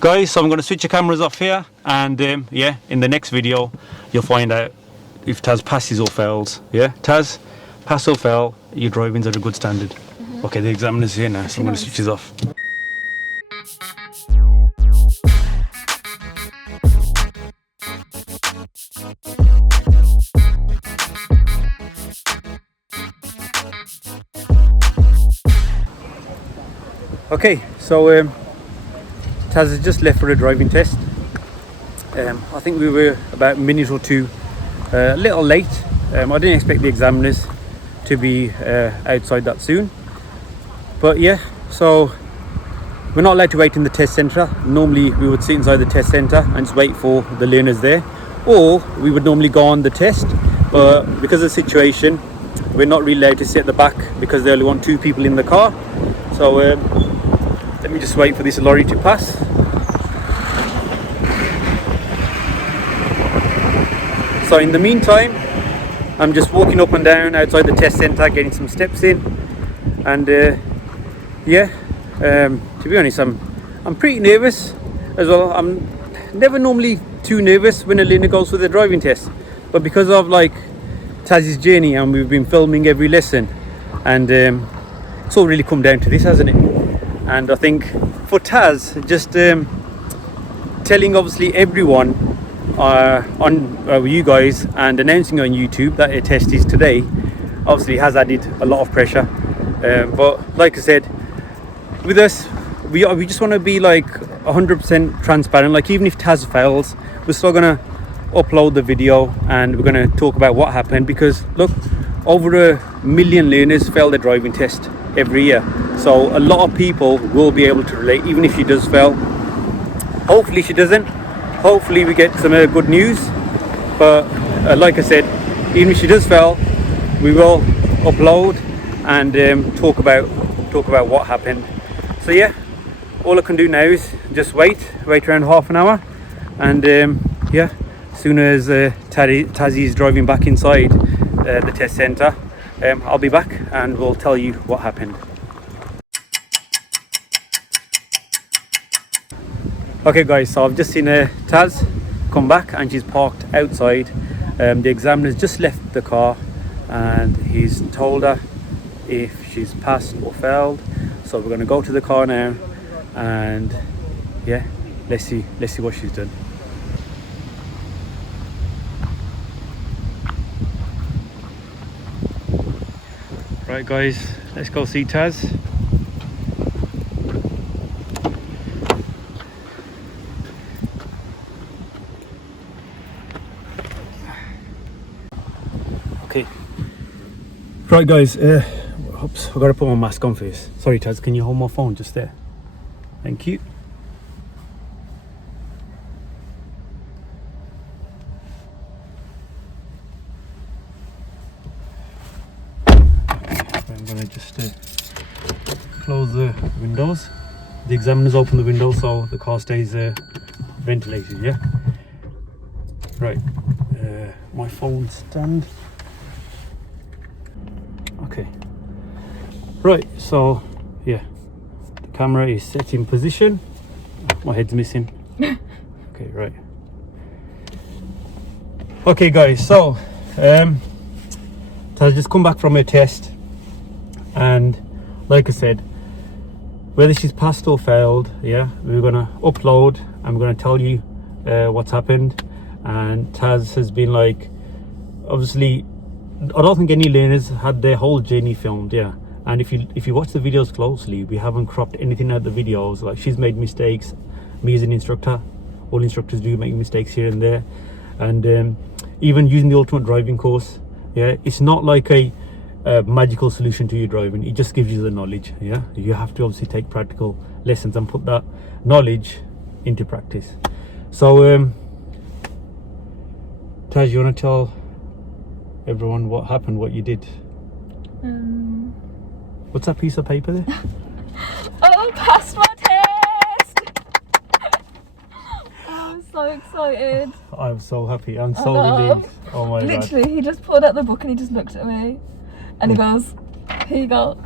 Guys, so I'm going to switch the cameras off here, and yeah, in the next video you'll find out if Taz passes or fails. Yeah, Taz, pass or fail, your driving's at a good standard. Okay, the examiner's here now, so I'm going to switch this off. Okay, so Taz has just left for a driving test. I think we were about a minute or two a little late. I didn't expect the examiners to be outside that soon. But yeah, so we're not allowed to wait in the test centre. Normally we would sit inside the test centre and just wait for the learners there. Or we would normally go on the test. But because of the situation, we're not really allowed to sit at the back because they only want 2 people in the car. So let me just wait for this lorry to pass. So in the meantime, I'm just walking up and down outside the test centre, getting some steps in. And yeah, to be honest, I'm pretty nervous as well. I'm never normally too nervous when a learner goes for the driving test. But because of like Taz's journey, and we've been filming every lesson, and it's all really come down to this, hasn't it? And I think for Taz, just telling obviously everyone on you guys and announcing on YouTube that a test is today, obviously has added a lot of pressure. But like I said, with us, we just want to be like 100% transparent. Like even if Taz fails, we're still gonna upload the video and we're gonna talk about what happened, because look, over 1 million learners fail their driving test every year. So a lot of people will be able to relate, even if she does fail. Hopefully she doesn't. Hopefully we get some good news. But like I said, even if she does fail, we will upload and talk about what happened. So yeah, all I can do now is just wait around half an hour, and yeah, as soon as Tazzy is driving back inside the test centre, I'll be back and we'll tell you what happened. Okay guys, so I've just seen Taz come back and she's parked outside. The examiner's just left the car and he's told her if she's passed or failed. So we're going to go to the car now and yeah, let's see what she's done. Right guys, let's go see Taz. Okay. Right guys, oops, I've got to put my mask on first. Sorry Taz, can you hold my phone just there? Thank you. I'm going to just close the windows. The examiner's open the window so the car stays ventilated, yeah? Right, my phone stand. Okay. Right, so yeah, the camera is set in position. My head's missing. Okay, right. Okay guys, so Taz just come back from her test, and like I said, whether she's passed or failed, yeah, we're gonna upload and we're gonna tell you what's happened. And Taz has been like, obviously I don't think any learners had their whole journey filmed, yeah. And if you watch the videos closely, we haven't cropped anything out of the videos. Like she's made mistakes, me as an instructor, all instructors do make mistakes here and there. And even using the ultimate driving course, yeah, it's not like a magical solution to your driving. It just gives you the knowledge, yeah. You have to obviously take practical lessons and put that knowledge into practice. So Taz, you want to tell everyone what happened, what you did? What's that piece of paper there? Oh, I passed my test! I'm so excited. I'm so happy. I'm so relieved. Oh my god. Literally, he just pulled out the book and he just looked at me and he goes, here you go.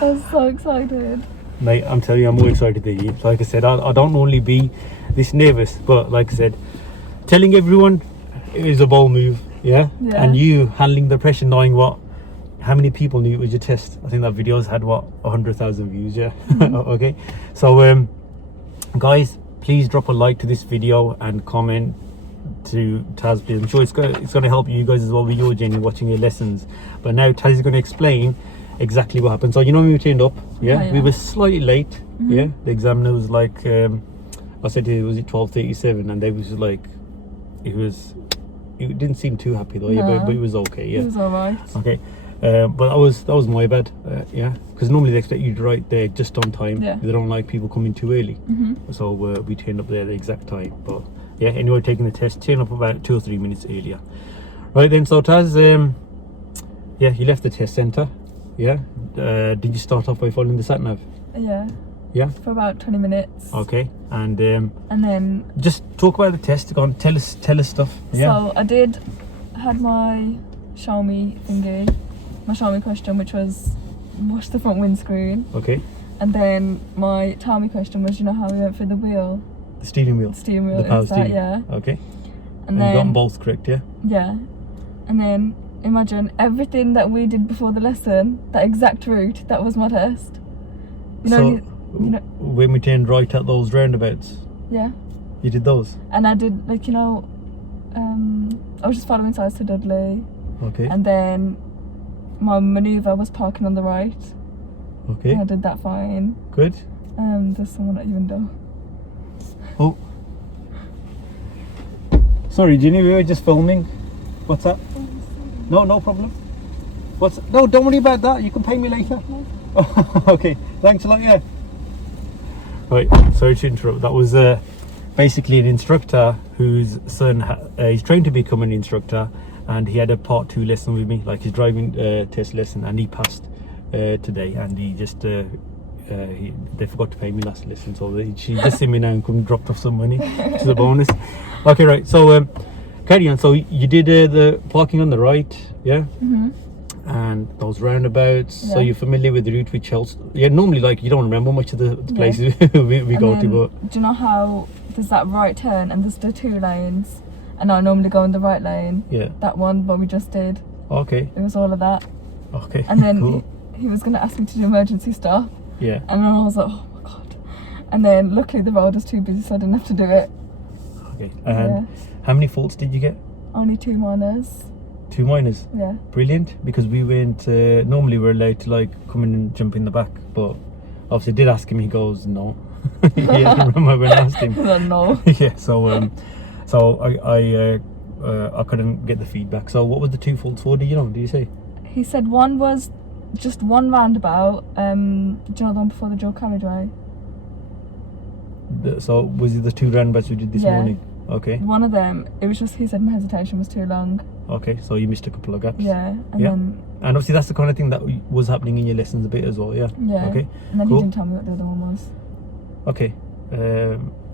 I was so excited. Mate, I'm telling you, I'm more excited than you. Like I said, I don't normally be this nervous, but like I said, telling everyone is a bold move, yeah? And you handling the pressure, knowing how many people knew it was your test. I think that video's had 100,000 views, yeah? Okay, so guys, please drop a like to this video and comment to Taz, please. I'm sure it's going to help you guys as well with your journey watching your lessons. But now Taz is going to explain exactly what happened. So you know when we turned up, we were slightly late. The examiner was like, I said to him, was it 12:37, and they was like, it didn't seem too happy though. But it was okay. It was alright. Okay, but that was my bad. Because normally they expect you to write there just on time. They don't like people coming too early. So we turned up there at the exact time. But yeah, anyway, taking the test, turned up about 2 or 3 minutes earlier. Right then, so Taz, you left the test centre. Did you start off by following the sat nav? Yeah, for about 20 minutes. Okay, and then just talk about the test. Go on, tell us stuff. So I had my show me thingy, my show me question, which was what's the front windscreen. Okay. And then my tell me question was, you know how we went through the wheel, the steering wheel, the power steering. Okay. And then you got them both correct, yeah. And then imagine everything that we did before the lesson, that exact route, that was my test. You know, when we turned right at those roundabouts, you did those. And I did, like, I was just following Tazs to Dudley. Okay. And then my manoeuvre was parking on the right. Okay. And I did that fine. Good. There's someone at your window. Oh. Sorry, Ginny, we were just filming. What's that? No problem. No, don't worry about that. You can pay me later. Okay, thanks a lot, Right, sorry to interrupt. That was basically an instructor whose son he's trained to become an instructor, and he had a part 2 lesson with me, like his driving test lesson, and he passed today, and he just they forgot to pay me last lesson, so she just seen me now and come and dropped off some money, which is a bonus. Okay, right, so carry on. So you did the parking on the right, and those roundabouts. So you're familiar with the route with Chelsea. Normally, like, you don't remember much of the places we go to, but do you know how there's that right turn and there's the 2 lanes, and I normally go in the right lane, that one, but we just did. Okay. It was all of that. Okay. And then cool. he was going to ask me to do emergency stuff, and then I was like, oh my god. And then luckily the road was too busy, so I didn't have to do it. Okay. And how many faults did you get? Only 2 minors. 2 minors? Yeah. Brilliant, because we went, normally we're allowed to like come in and jump in the back, but obviously I did ask him, he goes, no. Yeah, I remember when I asked him. No. Yeah, so I couldn't get the feedback. So what was the 2 faults for, did you say? He said one was just one roundabout, do you know the one before the dual carriageway? So was it the 2 roundabouts we did this morning? Okay. One of them, it was just, he said my hesitation was too long. Okay, so you missed a couple of gaps. And obviously that's the kind of thing that was happening in your lessons a bit as well, Okay. And then he didn't tell me what the other one was. Okay.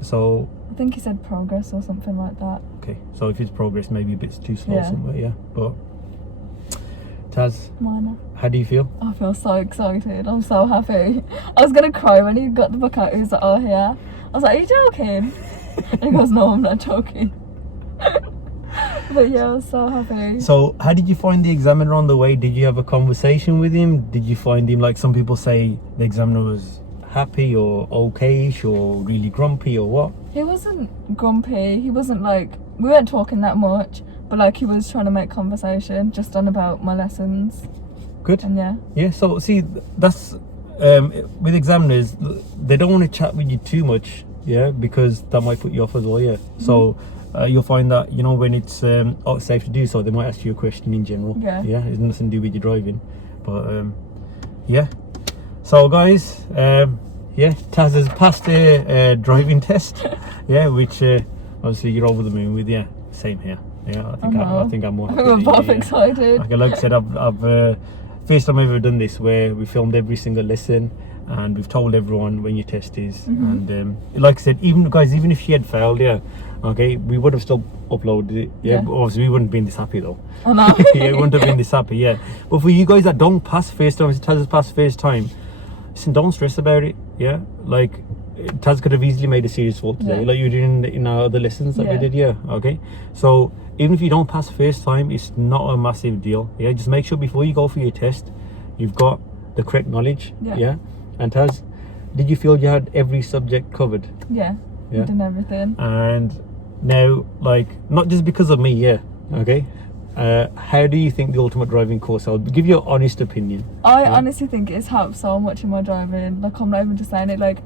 So I think he said progress or something like that. Okay, so if it's progress, maybe a bit too slow somewhere, but Taz, minor. How do you feel? I feel so excited. I'm so happy. I was gonna cry when he got the book out. He was like, oh yeah. I was like, are you joking? And he goes, no, I'm not joking. But yeah, I was so happy. So how did you find the examiner on the way? Did you have a conversation with him? Did you find him, like some people say, the examiner was happy or okayish or really grumpy or what? He wasn't grumpy. He wasn't like, we weren't talking that much, but like he was trying to make conversation just on about my lessons. Good. And yeah, so see, that's with examiners, they don't want to chat with you too much, because that might put you off as well, so you'll find that, when it's safe to do so, they might ask you a question in general. It's nothing to do with your driving, but so guys, Taz has passed a driving test, which obviously you're over the moon with. Same here. I think I'm more happy. We're both excited. Like I said, I've first time I've ever done this where we filmed every single lesson and we've told everyone when your test is, and like I said, even if she had failed, we would have still uploaded it, but obviously we wouldn't have been this happy though. I know. We wouldn't have been this happy, but for you guys that don't pass first time, Taz has passed first time, listen, don't stress about it. yeah, like Taz could have easily made a serious fault today, Yeah. like you were doing in our other lessons that we Yeah. did. Yeah, okay. So even if you don't pass first time, it's not a massive deal. Yeah, just make sure before you go for your test, you've got the correct knowledge. Yeah. Yeah. And Taz, did you feel you had every subject covered? Yeah. Yeah. You done everything. And now, like, not just because of me, yeah, okay. How do you think the ultimate driving course? I'll give you an honest opinion. I Yeah. honestly think it's helped so much in my driving. Like, I'm not even just saying it. Like,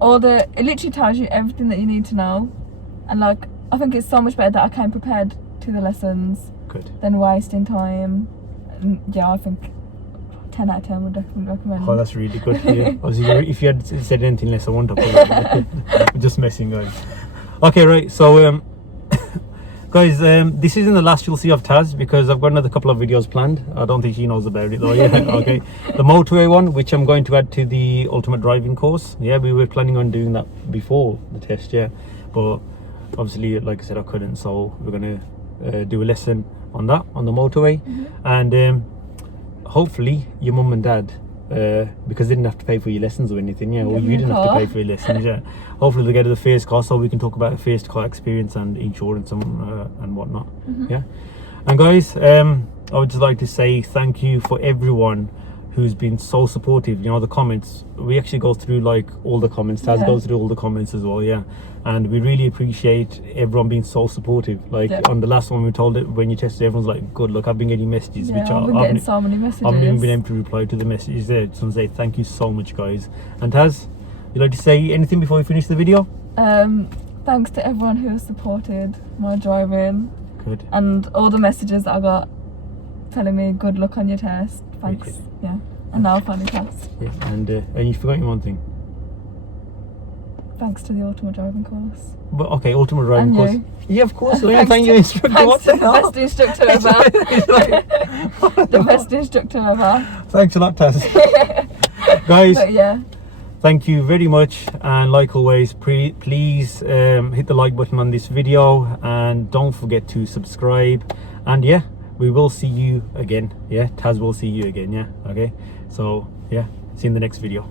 it literally tells you everything that you need to know, and like, I think it's so much better that I came prepared to the lessons Good. than wasting time. And yeah, I think 10 out of 10 would definitely recommend. Oh, that's really good. Yeah. Obviously, if you had said anything less, I wouldn't have put it. We're just messing, guys. Okay, right. So, guys, this isn't the last you'll see of Taz because I've got another couple of videos planned. I don't think she knows about it though. Yeah. Okay. The motorway one, which I'm going to add to the ultimate driving course. Yeah, we were planning on doing that before the test. Yeah, but obviously, like I said, I couldn't. So we're gonna do a lesson on that on the motorway, and hopefully your mum and dad, because they didn't have to pay for your lessons or anything, yeah, or Give you me a didn't have to car. pay for your lessons, yeah. Hopefully they get the first car so we can talk about a first car experience and insurance and whatnot. Yeah. And guys, I would just like to say thank you for everyone who's been so supportive. You know, the comments, we actually go through like all the comments. Taz Yeah. goes through all the comments as well, yeah. And we really appreciate everyone being so supportive. Like Yeah. on the last one we told it when you tested, everyone's like, good look, I've been getting messages Yeah, which I've been I've getting so many messages. I haven't even been able to reply to the messages there. Just want to say thank you so much, guys. And Taz, you'd like to say anything before we finish the video? Thanks to everyone who has supported my driving Good. and all the messages that I got telling me good luck on your test. Thanks. Wicked. Yeah. And now I've finally passed. Yeah. And you forgot one thing. Thanks to the ultimate driving course. But okay, ultimate driving And course. you. Yeah, of course. Thanks Thank to- you, instructor. Thanks What to the the hell? best instructor It's ever. like- The best instructor ever. Thanks a lot, Taz. Guys, But yeah. thank you very much, and like always, please hit the like button on this video and don't forget to subscribe. And yeah, we will see you again. Yeah, Taz will see you again. Yeah, okay. So yeah, see you in the next video.